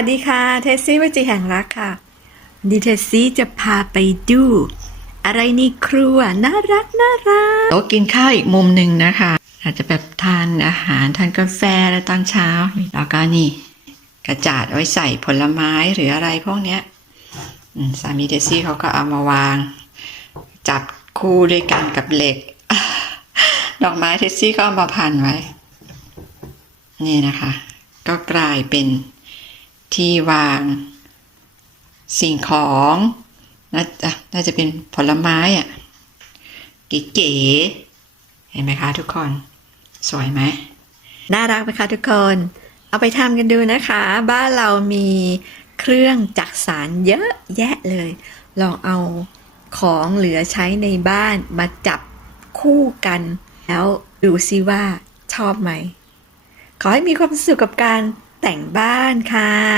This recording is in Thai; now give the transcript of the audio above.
สวัสดีค่ะ เทสซี่วจิแห่งรักค่ะดีเทสซี่จะพาไปดู อะไรในครัวน่ารักน่ารักโต๊ะกินข้าวอีกมุมหนึ่งนะคะ อาจจะแบบทานอาหารทานกาแฟแล้วตอนเช้าแล้วก็นี่ กระจาดเอาไว้ใส่ผลไม้หรืออะไรพวกเนี้ยสามีเทสซี่เขาก็เอามาวาง จับคู่ด้วยกันกับเหล็ก ดอกไม้เทสซี่ก็เอามาพันไว้ นี่นะคะ ก็กลายเป็น ที่วางสิ่งของน่าจะน่าจะเป็นผลไม้อะ่ะเก๋ๆเห็นไหมคะทุกคน สวยไหมน่ารักไหมคะทุกคน เอาไปทำกันดูนะคะ บ้านเรามีเครื่องจักสารเยอะแยะเลย ลองเอาของเหลือใช้ในบ้านมาจับคู่กัน แล้วดูซิว่าชอบไหม ขอให้มีความสุขกับการแต่งบ้านค่ะ